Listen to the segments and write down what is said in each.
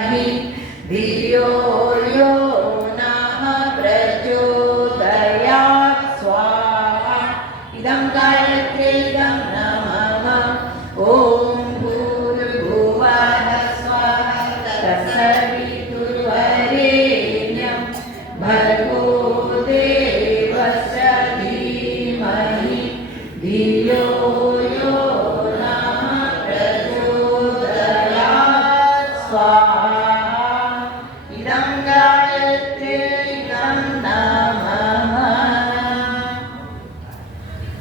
धियो यो नः प्रचोदयात् स्वाहा इदं गायत्रीदं नमः ॐ भूर्भुवः स्वः तत्सवितुर्वरेण्यं भर्गो देवस्य धीमहि धियो यो नः प्रचोदयात् स्वाहा इदं गायत्रीदं नमः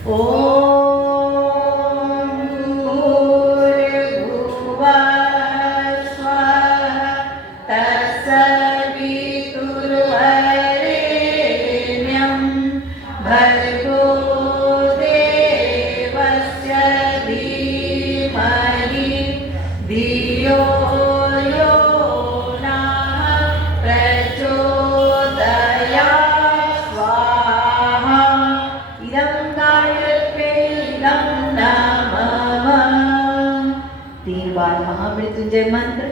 ॐ भूर्भुवः स्वः तत्सवितुर्वरेण्यं भर्गो देवस्य धीमहि धियो यो नः प्रचोदयात् स्वाहा इदं गायत्रीदं नमः। 3 बार महामृत्युंजय मंत्र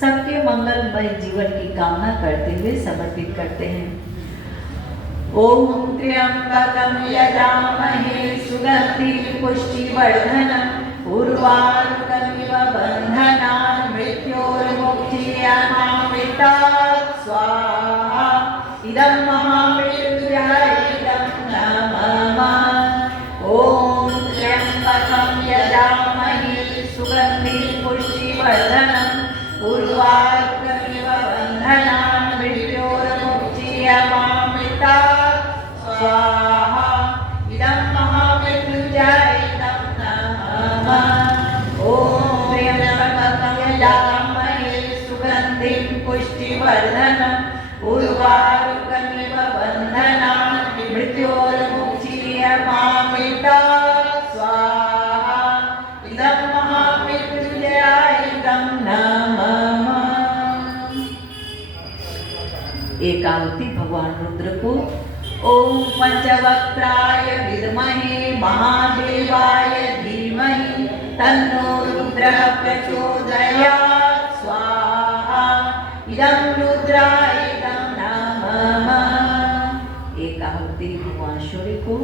सबके मंगलमय जीवन की कामना करते हुए समर्पित करते हैं। ओम त्र्यंबकं यजामहे सुगंधिं पुष्टिवर्धनम् उर्वारुकमिव बन्धनान् मृत्योर्मुक्षीयमामृतात् स्वाहा इदं महामृत्युंजयं नमः। ओम त्र्यंबकं यजामहे सुगंधिं पुष्टिवर्धनम् उर्वारुकमिव बन्धनान् मृत्योर्मुक्षीयमामृतात् स्वाहा इदं महामृत्युंजयं नमः। ओम त्र्यंबकं यजामहे सुगंधिं पुष्टिवर्धनम् उर्वारुकमिव बन्धनान् मृत्योर्मुक्षीयमामृतात् स्वाहा इदं महामृत्युंजयं नमः। एकाहुति भगवान रुद्र को ओम पंचवक्त्राय विद्महे महादेवाय धीमहि तन्नो रुद्रः प्रचोदयात् स्वाहा इदं रुद्रायदं नमः। एकाहुति भगवान सूर्य को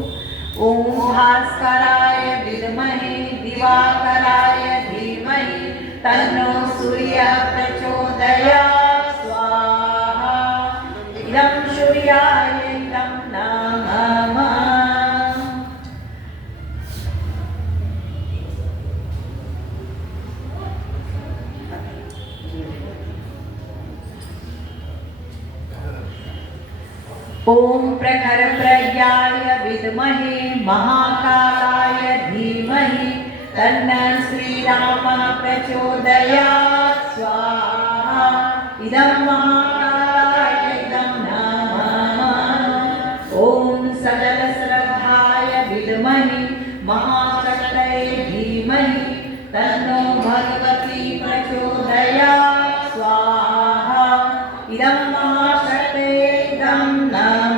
ओम भास्कराय विद्महे दिवाकराय धीमहि तन्नो सूर्यः प्रचोदयात् स्वाहा इदं सूर्यायदं नमः। ओम प्रखर प्रज्ञाय विद्महे महाकालाय धीमहि तन्नः श्रीरामः प्रचोदयात् स्वाहा इदं महाकालायदं नमः। ओम सकल श्रद्धाय विद्महे महाशक्तये धीमहि तन्नो भगवती प्रचोदयात् स्वाहा इदं महाशक्तयेदं नमः।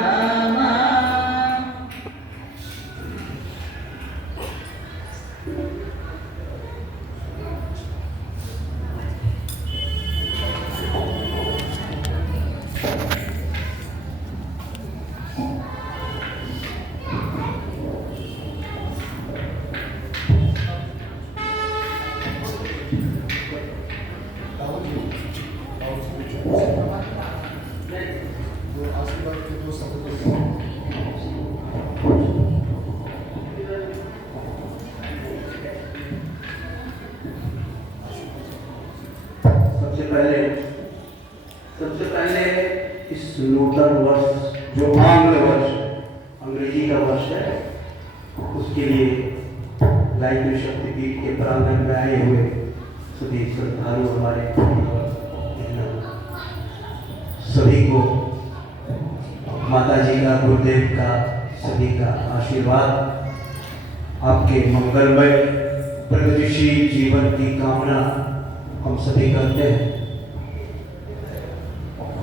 सबसे पहले इस नूतन वर्ष जो आंग्ल वर्ष अंग्रेजी का वर्ष है उसके लिए गायत्री शक्तिपीठ के प्रांगण में आए हुए सभी श्रद्धालु हमारे सभी को माता जी का गुरुदेव का सभी का आशीर्वाद आपके मंगलमय प्रगतिशील जीवन की कामना हम सभी करते हैं।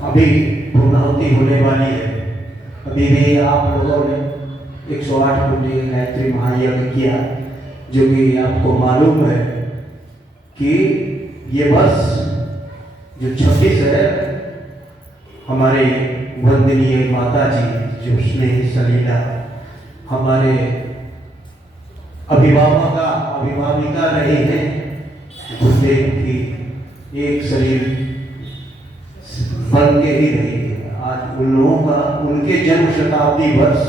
अभी पूर्णाहुति होने वाली है। अभी भी आप लोगों ने 108 कुंडी गायत्री महायज्ञ किया, जो कि आपको मालूम है कि ये बस जो 26 है, हमारे वंदनीय माता जी जो स्नेह सलीला हमारे अभिभाविका रही है, गुरुदेव की एक शरीर बन के ही रही है। आज उन लोगों का उनके जन्म शताब्दी वर्ष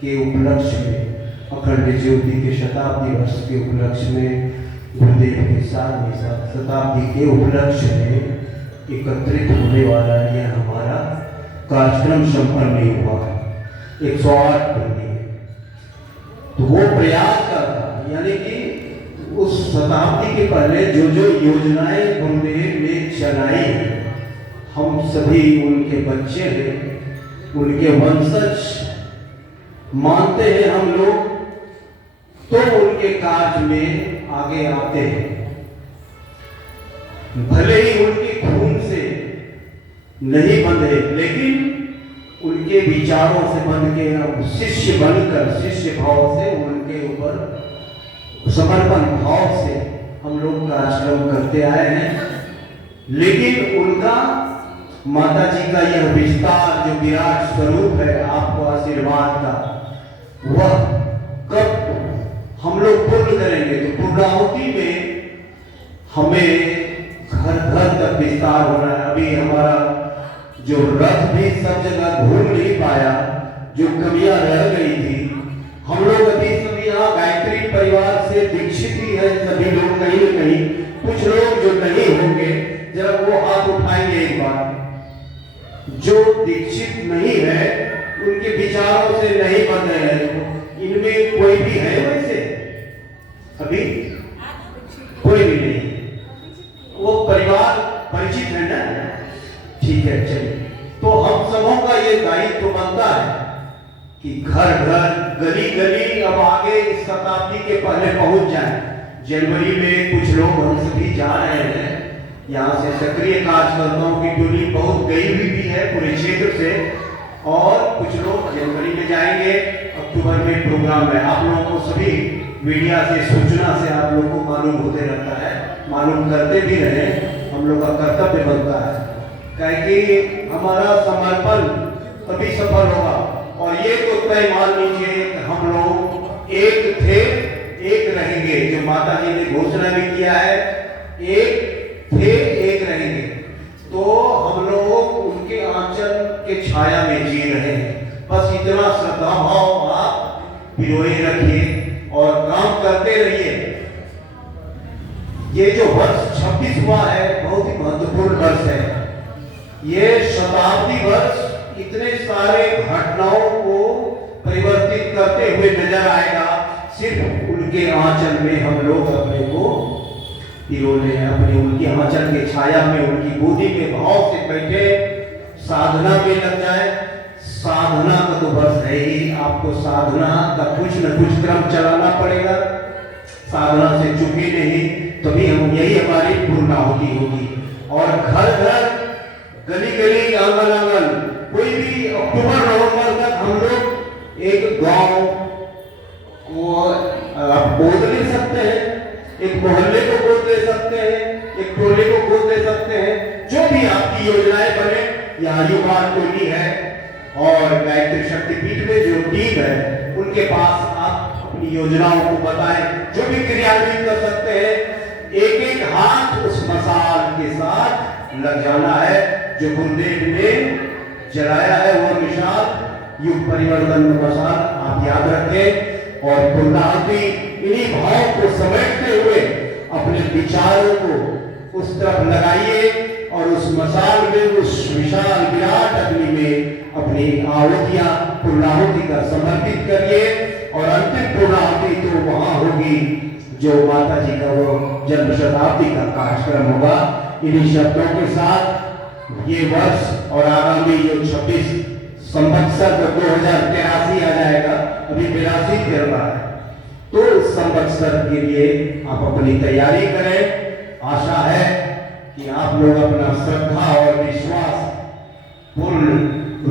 के उपलक्ष्य में, अखंड ज्योति के शताब्दी वर्ष के उपलक्ष्य में, गुरुदेव के साथ शताब्दी के उपलक्ष्य में एकत्रित होने वाला यह हमारा कार्यक्रम संपन्न हुआ 108 बनी। तो वो प्रयास का था, यानी कि उस शताब्दी के पहले जो जो योजनाएं गुरुदेव ने चलाई, हम सभी उनके बच्चे हैं, उनके वंशज मानते हैं हम लोग, तो उनके कार्य में आगे आते हैं। भले ही उनके खून से नहीं बंधे, लेकिन उनके विचारों से बंध के हम शिष्य बनकर, शिष्य भाव से, उनके ऊपर समर्पण भाव से हम लोग कार्यक्रम करते आए हैं। लेकिन उनका, माता जी का यह विस्तार जो विराट स्वरूप है आपको आशीर्वाद का, वह कब हम लोग पूर्ण करेंगे? तो पूर्णाहुति में हमें घर घर तक विस्तार हो रहा है। अभी हमारा जो रथ भी सब जगह घूम नहीं पाया, जो कमियां रह गई थी, हम लोग अभी सभी यहाँ गायत्री परिवार से दीक्षित ही है सभी लोग, कहीं न कहीं कुछ लोग जो नहीं होंगे जब वो हाथ उठाएंगे एक बार। जो दीक्षित नहीं है, उनके विचारों से नहीं बन रहे हैं, इनमें कोई भी है वैसे? अभी कोई भी नहीं, वो परिवार परिचित है ना? ठीक है, चलिए। तो हम सबों का ये दायित्व तो बनता है कि घर घर, गली गली अब आगे इस शताब्दी के पहले पहुंच जाए। जनवरी में कुछ लोग हम सभी जा रहे हैं, यहाँ से सक्रिय कार्यकर्ताओं की टोली बहुत गई हुई भी है पूरे क्षेत्र से, और कुछ लोग जनवरी में जाएंगे। अक्टूबर में प्रोग्राम है। आप लोगों को सभी मीडिया से, सूचना से आप लोगों को मालूम होते रहता है, मालूम करते भी रहे, हम लोग का कर्तव्य बनता है, क्योंकि हमारा समर्पण तभी सफल होगा। और ये तो तय मान लीजिए कि हम लोग एक थे, एक रहेंगे, जो माता जी ने घोषणा भी किया है, एक थे एक रहेंगे। तो हम लोग उनके आंचल के छाया में जी रहे हैं। बस इतना श्रद्धा भाव आप पिरोए रखिए और काम करते रहिए। ये जो वर्ष 26 हुआ है, बहुत ही महत्वपूर्ण वर्ष है। ये शताब्दी वर्ष इतने सारे घटनाओं को परिवर्तित करते हुए नजर आएगा। सिर्फ उनके आंचल में हम लोग अपने को पिरो ले, अपने उनके आंचल के छाया में, उनकी गोदी के भाव से बैठे साधना में लग जाए। साधना का तो बस है ही, आपको साधना का कुछ न कुछ क्रम चलाना पड़ेगा। साधना से चुके नहीं, तभी हम, यही हमारी पूर्णाहुति होगी। और घर घर, गली गली, आंगन आंगन, कोई भी अक्टूबर नवंबर तक हम लोग एक गांव को आप गोद ले सकते हैं, एक मोहल्ले को गोद ले सकते हैं, एक टोले को गोद ले सकते हैं। जो भी आपकी योजनाएं बने, यहाँ युवा टोली है और गायत्री शक्तिपीठ में जो टीम है, उनके पास आप अपनी योजनाओं को बताएं, जो भी क्रियान्वित कर सकते हैं। एक एक हाथ उस मसाल के साथ लग जाना है जो गुरुदेव ने जलाया है, वो मिसाल युग परिवर्तन मसाल आप याद रखें। और पूर्णाहुति इन्हीं भाव को समेटते हुए अपने विचारों को उस तरफ लगाइए और उस मसाल में, उस विशाल विराट अग्नि में अपनी आहुतियां, पूर्णाहुति का समर्पित करिए। और अंतिम पूर्णाहुति तो वहां होगी जो माता जी का वो जन्म शताब्दी का कार्यक्रम होगा। इन्हीं शब्दों के साथ ये वर्ष और आगामी जो 26 संवत्सर 2083 आ जाएगा, अभी 82 चल रहा है, तो उस संवत्सर के लिए आप अपनी तैयारी करें। आशा है कि आप लोग अपना श्रद्धा और विश्वास पूर्ण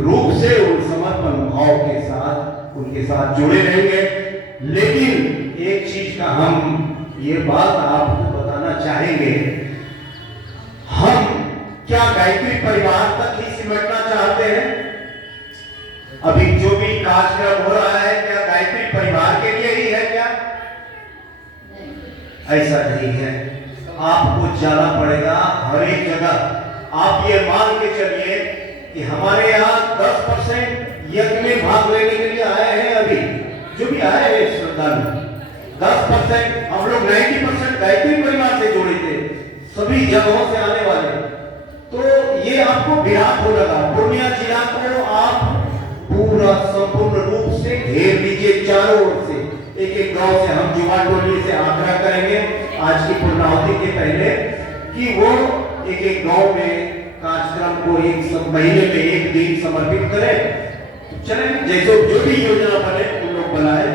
रूप से उन समर्पण भाव के साथ उनके साथ जुड़े रहेंगे। लेकिन एक चीज का हम ये बात आपको बताना चाहेंगे, हम गायत्री परिवार तक ही सिमटना चाहते हैं। अभी जो भी कार्यक्रम हो रहा है क्या गायत्री परिवार के लिए ही है क्या? ऐसा नहीं है, आपको जाना पड़ेगा हर एक जगह। आप ये मान के चलिए कि हमारे यहाँ 10% यज्ञ में भाग लेने के लिए आए हैं। अभी जो भी आए हैं श्रद्धालु 10%, हम लोग 90% गायत्री परिवार से जुड़े थे, सभी जगहों से आने वाले। तो ये आपको विराट हो लगा। पूर्णिया जिला को आप पूरा संपूर्ण रूप से घेर लीजिए चारों ओर से। एक एक गांव से हम जुआ टोली से आग्रह करेंगे आज की पूर्णाहुति के पहले कि वो एक एक गांव में कार्यक्रम को एक महीने में एक दिन समर्पित करें। चले जैसे जो भी योजना बने उन लोग बनाए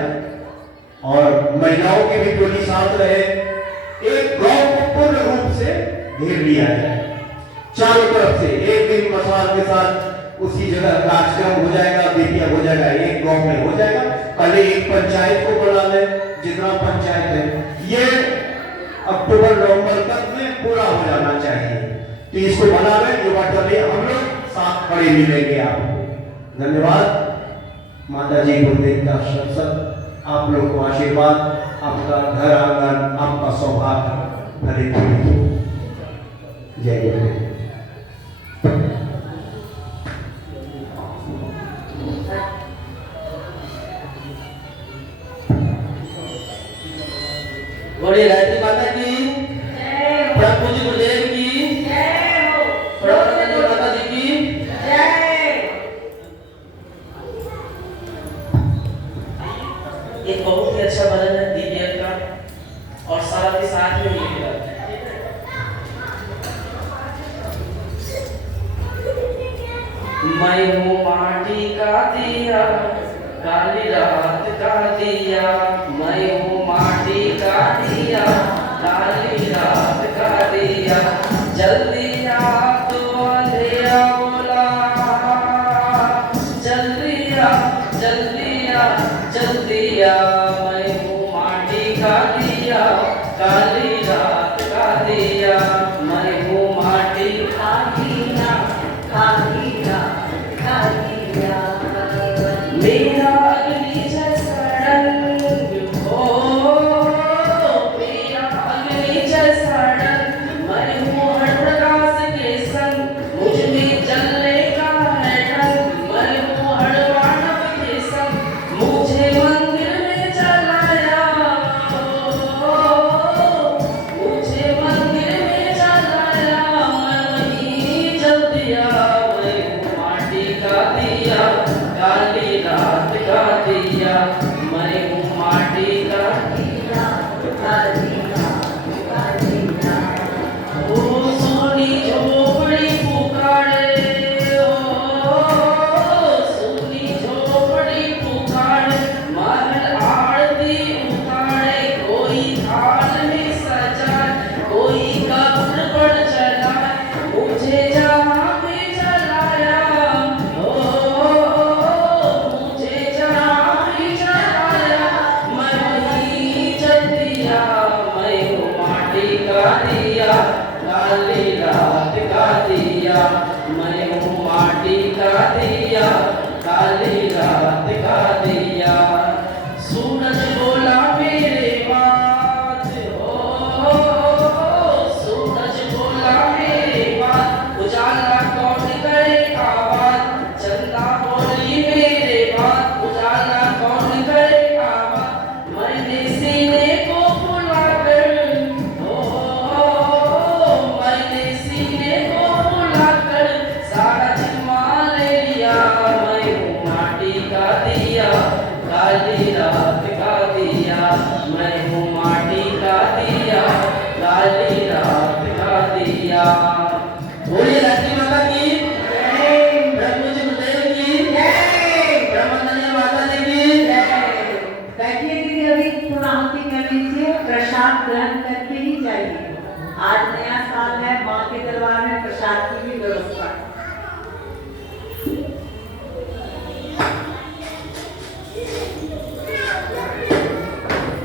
और महिलाओं के भी टोली साथ रहे। एक गांव को पूर्ण रूप से घेर लिया जाए चारों तरफ से। एक दिन मसाल के साथ उसी जगह कार्यक्रम हो जाएगा, बेटिया हो जाएगा, एक गांव में हो जाएगा। पहले एक पंचायत को बना ले, जितना पंचायत है ये अक्टूबर नवंबर तक में पूरा हो जाना चाहिए। तो इसको बना लें, युवा टोली हम लोग साथ खड़े मिलेंगे आपको। धन्यवाद। माता जी गुरुदेव का आशीर्वाद, आप लोग को आशीर्वाद, आपका घर आंगन, आपका सौभाग्य हरे कृष्ण। जय गुरुदेव। बोलिए गायत्री माता की जय, प्रभु जी गुरुदेव की जय हो, प्रभु माता जी की जय। एक बहुत ही अच्छा भजन है दीपिया का और सारा के साथ में ये गाते हैं। मैं हूँ माटी का दिया, काली रात का दिया, मैं हूँ माटी का दिया, काली रात का दिया, जल्दी आ तो अंधेरा बोला, जल्दी आ जल्दी आ जल्दी आ, मैं हूँ माटी का दिया, काली रात का दिया, मैं हूँ माटी का दिया, काली रात का दिया। मेरा अग्नि जैसा रंग हो, मेरा अग्नि जैसा रंग, मैं हूँ हर प्रकाश के संग, मुझ में जलने का है ढंग, मैं हूँ हर मानव के संग, मुझे मंदिर में जलाया, मुझे मंदिर में जलाया, मैं वहीं जल दिया, मैं हूँ माटी का दिया, काली रात का दिया, मैं हूँ माटी का दिया, काली रात का दिया। ओ सोनी झोपड़ी पुकारे, ओ सोनी झोपड़ी पुकारे, महल आरती उतारे, कोई थाल में सजाए, कोई कब्र पर चलाए, मुझे जहाँ पे जलाया, काली रात का दिया, मैं हूँ माटी का दिया, काली रात का दिया। सूरज बोला मेरे बात, हो सूरज बोला मेरे बात, उजाला कौन करे आवाज, चंदा बोली मेरे बात, उजाला कौन करे आवाज, मैंने सीने को फुला कर, सीने को बुलाकर सारा जिम्मा ले लिया, मैं हूँ माटी का दिया, काली रात का दिया, मैं हूँ माटी का दिया, काली रात का दिया। बोलिए लक्ष्मी माता की जय, ब्रह्म जी गुरुदेव की जय, ब्रह्मण्य माता जी की जय। बैठिए दीदी, अभी पूर्णाहुति कर लीजिए, प्रसाद ग्रहण करके ही जाइए। आज नया साल है, माँ के दरबार में प्रसाद की भी व्यवस्था